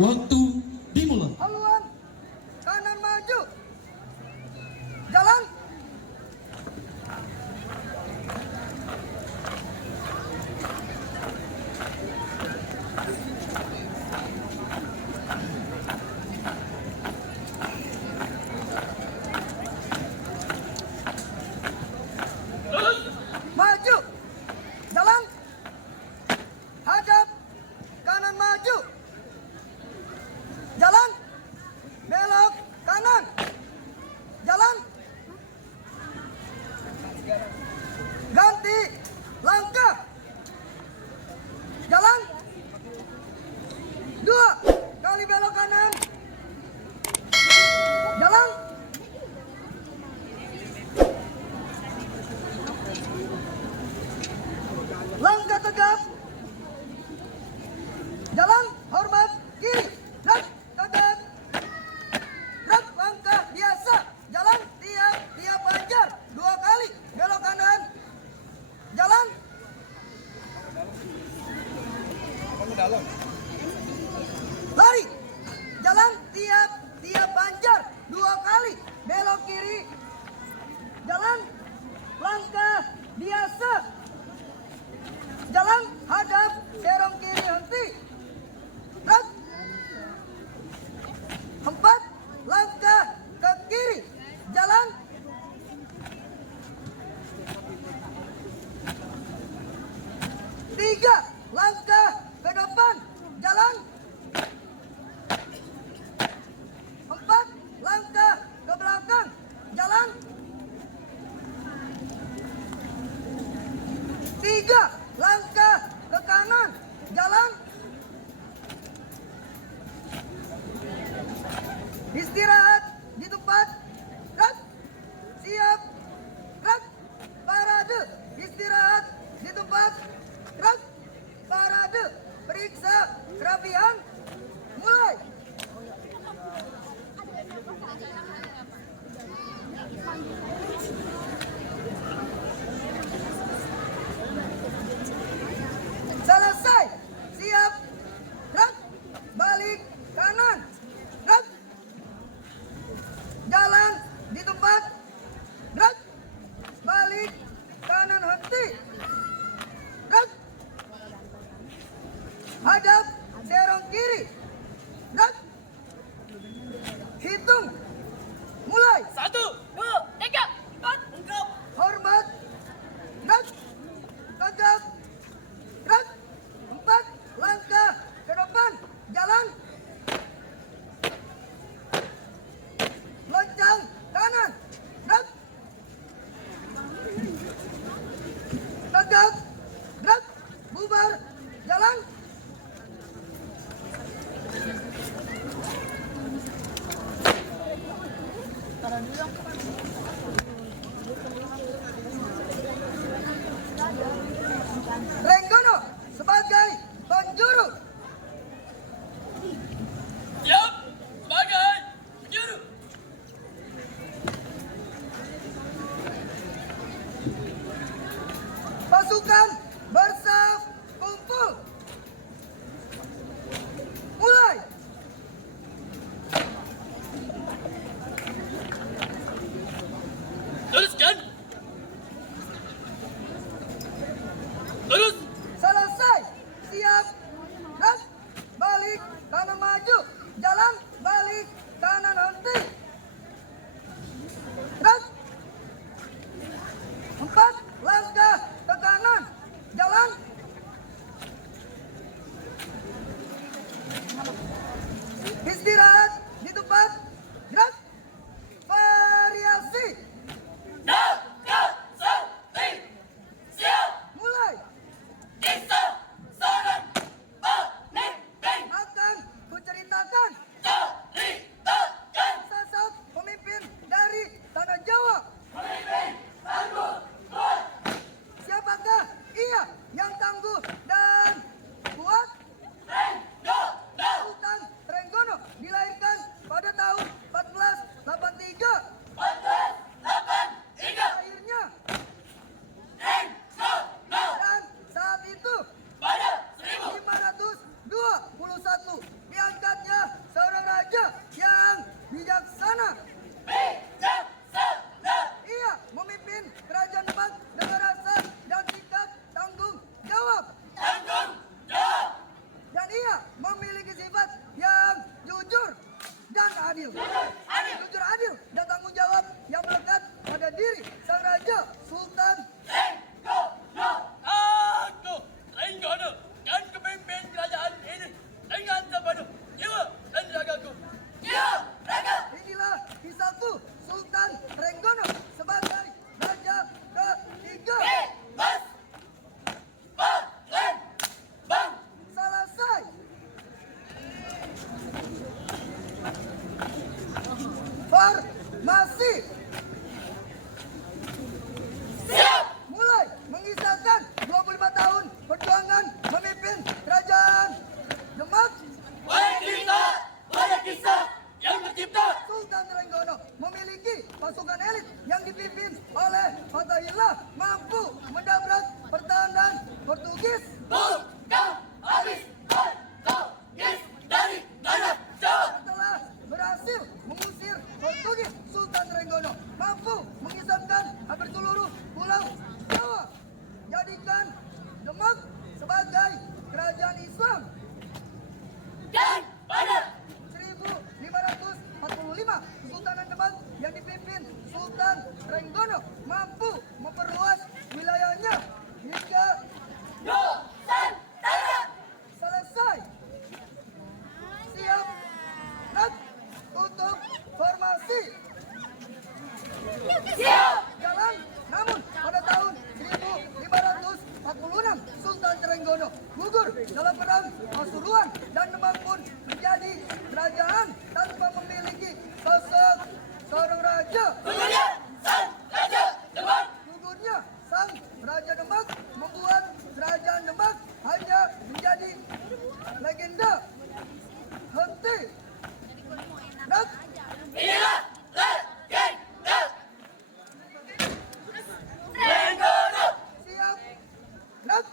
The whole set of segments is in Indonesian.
Waktu dimulai. Haluan kanan maju. Jalan. Maju. Jalan. Hadap kanan maju. Jalan. Belok kanan. Jalan. Ganti langkah. Jalan. 2 kali belok kanan. Jalan. Langkah tegap. Jalan hormat kiri. Gerak tegap. Gerak langkah biasa. Jalan tiap ajar 2 kali belok kanan. Jalan. Lari. Jalan tiap banjar 2 kali belok kiri. Jalan langkah biasa. Jalan hadap serong kiri henti. Gerak. 4 langkah ke kiri. Jalan. 3 langkah ke depan. Jalan. 4 langkah ke belakang. Jalan. 3 langkah ke kanan. Jalan. Istirahat di tempat. Gerak. Siap. Gerak. Parade. Istirahat di tempat. Gerak. Parade. Periksa kerapian. Mulai. Selesai. Siap. Gerak. Balik kanan. Gerak. Jalan di tempat. Gerak. Balik kanan henti. Gerak. Hadap serong kiri. Gerak. Hitung. Mulai. 1, 2, 3, 4, engkau. Hormat. Gerak. Tegap. Gerak. 4 langkah ke depan. Jalan. Loncang kanan. Gerak. Tegap. Gerak. Bubar. Jalan. Renggono sebagai penjuru. Siap sebagai penjuru. Pasukan bersaf kumpul. Mulai. Teruskan. Terus. Selesai. Siap. Gerak. Balik kanan maju. Jalan. Balik kanan henti. Gerak. 4 langkah ke kanan. Jalan. Istirahat di tempat. Gerak. Variasi. Dekat sakti. Siap. Mulai. Isa. Seorang pemimpin. Akan kuceritakan Ceritakan. sosok pemimpin dari Tanah Jawa. Pemimpin tangguh kuat. Siapakah ia yang tangguh dan kuat? Renggono. Sultan Trenggono dilahirkan pada tahun adil. Jujur adil dan tanggung jawab yang melekat pada diri sang raja, sultan. Aku Renggono dan kepemimpin kerajaan ini dengan sepenuh jiwa dan ragaku. Jiwa, raga. Inilah kisahku, Sultan Renggono sebagai raja ketiga. Bebas. Palembang. Selesai. Formasi. Siap. Mulai mengisahkan 25 tahun perjuangan memimpin kerajaan Demak. Pada kisah yang tercipta. Sultan Renggono memiliki pasukan elit yang dipimpin oleh Fathahillah mampu mendabrak pertahanan Portugis. Bukan habis Portugis dari tanah Jawa. Setelah berhasil mengusir Portugis, Sultan Renggono mampu mengislamkan hampir seluruh pulau Jawa, jadikan Demak sebagai kerajaan Islam. Dan pada 1545, Kesultanan Demak yang dipimpin Sultan Renggono mampu memperluas wilayahnya hingga Nusantara. selesai. Siap, nak, tutup formasi. Siap. Jalan, namun pada tahun 1546 Sultan Renggono gugur dalam perang Pasuruan dan Demak pun menjadi kerajaan tanpa memiliki sosok seorang raja. Gugurnya sang raja Demak. Gugurnya sang raja Demak membuat kerajaan Demak hanya menjadi legenda. Henti. Nak, Inilah legenda Renggono. siap. Nak,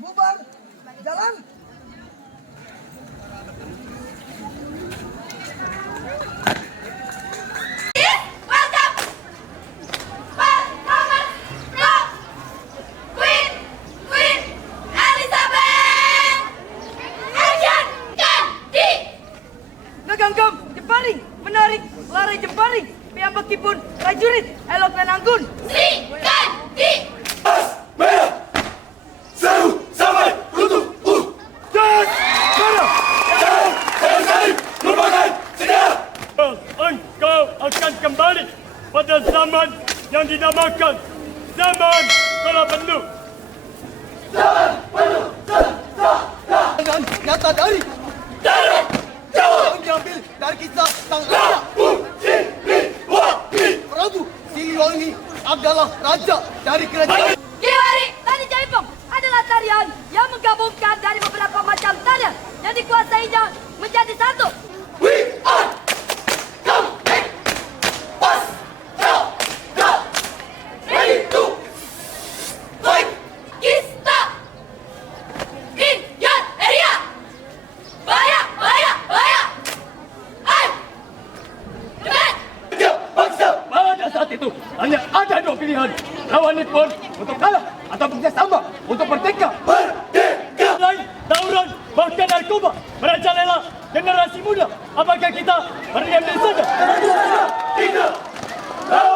bubar. Jalan. Welcome. Performance from Queen Elizabeth. Action. Ganti. Naganggam jemparing, menarik lari jemparing, piyambakipun prajurit elok menanggun. Sri Ganti. Merah, seru sampai runtuh. Gas, merah, jalan, selesai, merupakan sedia. Engkau akan kembali pada zaman yang dinamakan zaman Kala Penuh. Dengan nyata dari Darah, Jawa, yang diambil dari kisah sang raja Siliwangi. Prabu Siliwangi adalah raja dari kerajaan. Kiwari Tari Jaipong adalah tarian yang menggabungkan dari beberapa macam tarian yang dikuasainya menjadi satu. We are coming. Was, ready to fight. Kista. Ingat area. Bahaya. Ay. Cepat. Tiga bangsa. Pada saat itu hanya ada dua pilihan, lawan pun untuk kalah atau bekerjasama untuk merdeka. Merdeka. Lain, tawuran, bahkan narkoba merajalela generasi muda. Apakah kita berdiam diri saja? Tidak. Lawan